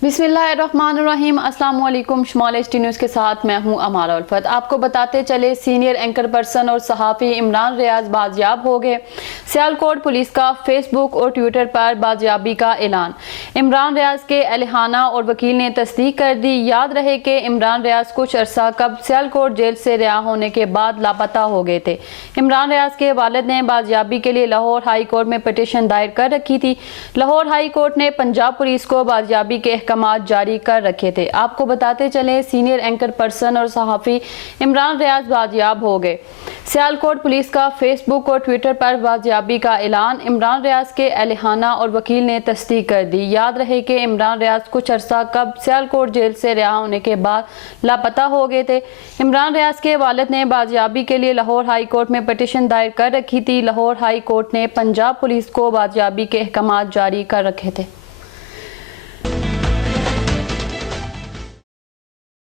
बिस्मिल्लाहिर्रहमानिर्रहीम। अस्सलाम वालेकुम। शुमाल एचटी न्यूज़ के साथ मैं हूं अमारा उल्फत। आपको बताते चले, सीनियर एंकर पर्सन और सहाफ़ी इमरान रियाज बाजियाब हो गए। सियालकोट पुलिस का फेसबुक और ट्विटर पर बाजियाबी का ऐलान। इमरान रियाज के अहलियाना और वकील ने तस्दीक कर दी। याद रहे कि इमरान रियाज कुछ अरसा कब सियालकोट जेल से रिहा होने के बाद लापता हो गए थे। इमरान रियाज के वालिद ने बाजियाबी के लिए लाहौर हाई कोर्ट में पिटीशन दायर कर रखी थी। लाहौर हाई कोर्ट ने पंजाब पुलिस को बाजियाबी के अहकामात जारी कर रखे थे। आपको बताते चले, सीनियर एंकर पर्सन और सहाफ़ी इमरान रियाज बाजियाब हो गए। सियालकोट पुलिस का फेसबुक और ट्विटर पर बाजियाबी का ऐलान। इमरान रियाज के अहलियाना और वकील ने तस्दीक कर दी। याद रहे कि इमरान रियाज कुछ अरसा कब सियालकोट जेल से रिहा होने के बाद लापता हो गए थे। इमरान रियाज के वालिद ने बाजियाबी के लिए लाहौर हाई कोर्ट में पिटीशन दायर कर रखी थी। लाहौर हाई कोर्ट ने पंजाब पुलिस को बाजियाबी के अहकामात जारी कर रखे थे।